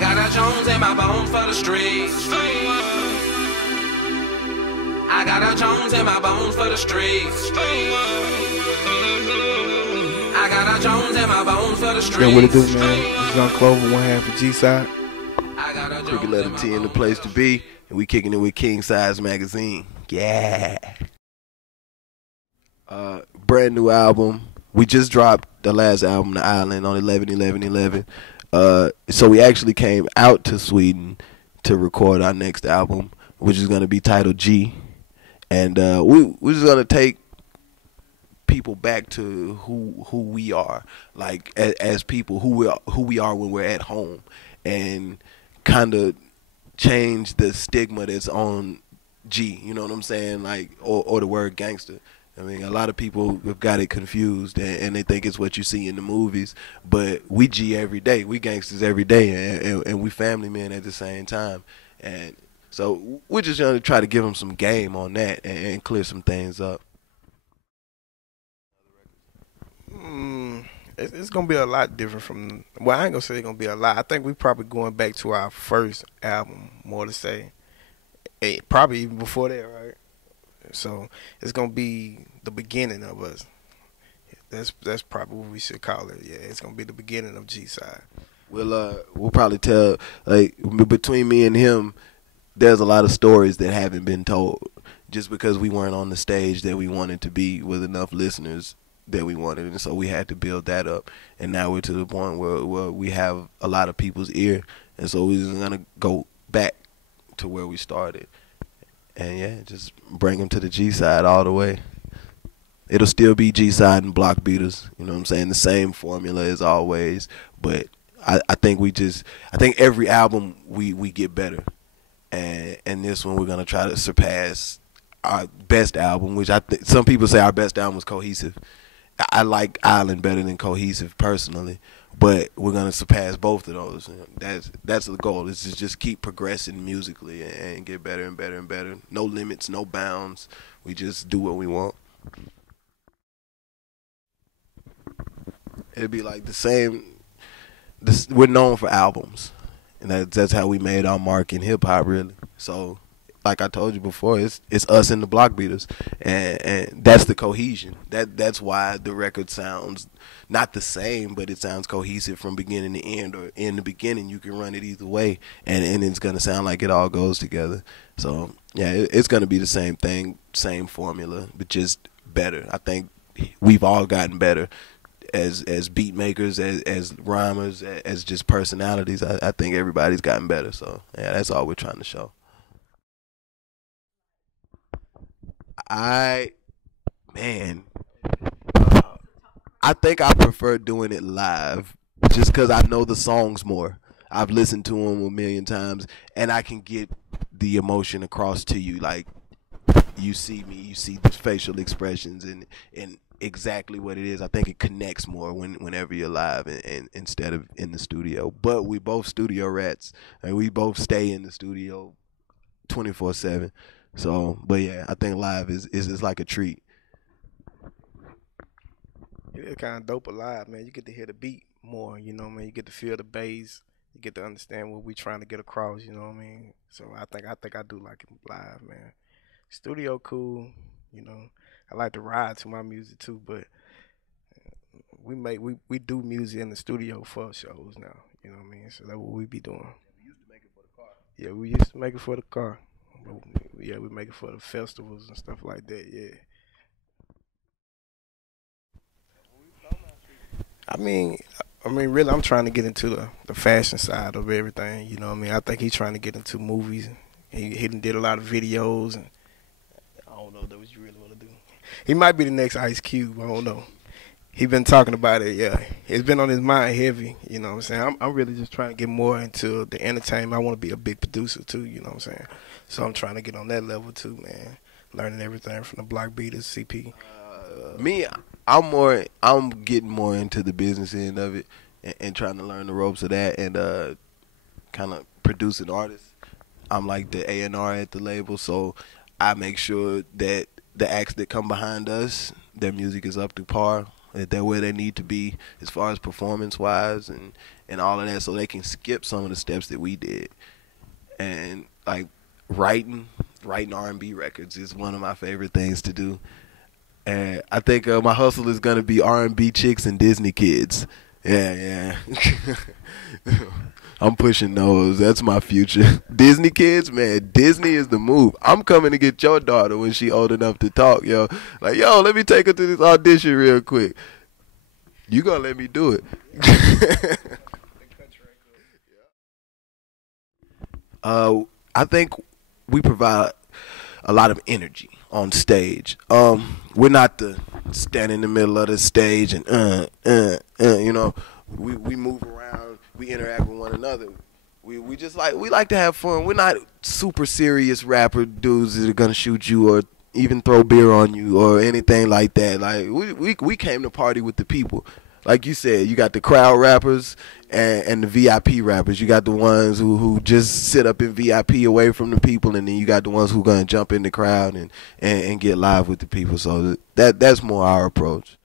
got a Jones in my bones for the streets. I got a Jones in my bones for the streets. I got a Jones in my bones for the streets. Yeah, what it do, man? This is on Clover, one half of G-Side. Cricket Letter T in the place to be, and we kicking it with Kingsize magazine. Yeah. Brand new album. We just dropped the last album, The Island, on 11/11/11. So we actually came out to Sweden to record our next album, which is going to be titled G. And we're just going to take people back to who we are, like as people, who we are when we're at home, and kind of change the stigma that's on G, you know what I'm saying, like, or the word gangster. I mean, a lot of people have got it confused, and they think it's what you see in the movies, but we G every day, we gangsters every day, and we family men at the same time. And so we're just going to try to give them some game on that and clear some things up. It's going to be a lot different from, well, I ain't going to say it's going to be a lot. I think we probably going back to our first album, more to say. Probably even before that, right? So it's going to be the beginning of us. That's probably what we should call it. Yeah, it's going to be the beginning of G-Side. We'll probably tell, like, between me and him, there's a lot of stories that haven't been told just because we weren't on the stage that we wanted to be with enough listeners that we wanted, and so we had to build that up. And now we're to the point where we have a lot of people's ear, and so we're just gonna go back to where we started, and yeah, just bring them to the G side all the way. It'll still be G side and block beaters, you know what I'm saying, the same formula as always, but I think every album we get better, and this one we're gonna try to surpass our best album, which some people say our best album was Cohesive. I like Island better than Cohesive personally, but we're gonna surpass both of those. That's the goal. Is to just keep progressing musically and get better and better and better. No limits, no bounds. We just do what we want. It'd be like the same. We're known for albums, and that's how we made our mark in hip hop, really. So, like I told you before, it's us and the block beaters, and that's the cohesion. That's why the record sounds not the same, but it sounds cohesive from beginning to end. Or in the beginning, you can run it either way, and it's gonna sound like it all goes together. So yeah, it's gonna be the same thing, same formula, but just better. I think we've all gotten better as beat makers, as rhymers, as just personalities. I think everybody's gotten better. So yeah, that's all we're trying to show. I think I prefer doing it live just because I know the songs more. I've listened to them a million times, and I can get the emotion across to you. Like, you see me, you see the facial expressions and exactly what it is. I think it connects more whenever you're live and instead of in the studio. But we both studio rats, and we both stay in the studio 24/7. So, but yeah, I think live is like a treat. It's kind of dope live, man. You get to hear the beat more, you know what I mean? You get to feel the bass. You get to understand what we're trying to get across, you know what I mean? So I think I do like it live, man. Studio cool, you know. I like to ride to my music too, but we do music in the studio for shows now, you know what I mean? So that's what we be doing. We used to make it for the car. Yeah, we used to make it for the car. Yeah, we make it for the festivals and stuff like that, yeah. I mean, really, I'm trying to get into the fashion side of everything, you know what I mean? I think he's trying to get into movies. He did a lot of videos, and I don't know if that's what you really want to do. He might be the next Ice Cube, I don't know. He been talking about it, yeah. It's been on his mind heavy, you know what I'm saying? I'm really just trying to get more into the entertainment. I want to be a big producer too, you know what I'm saying? So I'm trying to get on that level too, man. Learning everything from the block beaters, CP. I'm getting more into the business end of it and trying to learn the ropes of that and kind of producing artists. I'm like the A&R at the label, so I make sure that the acts that come behind us, their music is up to par. They're where they need to be as far as performance-wise and all of that, so they can skip some of the steps that we did. And like writing R&B records is one of my favorite things to do. And I think my hustle is gonna be R&B chicks and Disney kids. Yeah. I'm pushing those. That's my future. Disney kids, man. Disney is the move. I'm coming to get your daughter when she old enough to talk, yo. Like, yo, let me take her to this audition real quick. You gonna let me do it? I think we provide a lot of energy on stage. We're not the stand in the middle of the stage and you know, we move around, we interact with one another. We like to have fun. We're not super serious rapper dudes that are gonna shoot you or even throw beer on you or anything like that. Like we came to party with the people. Like you said, you got the crowd rappers and the VIP rappers. You got the ones who just sit up in VIP away from the people, and then you got the ones who gonna jump in the crowd and get live with the people. So that's more our approach.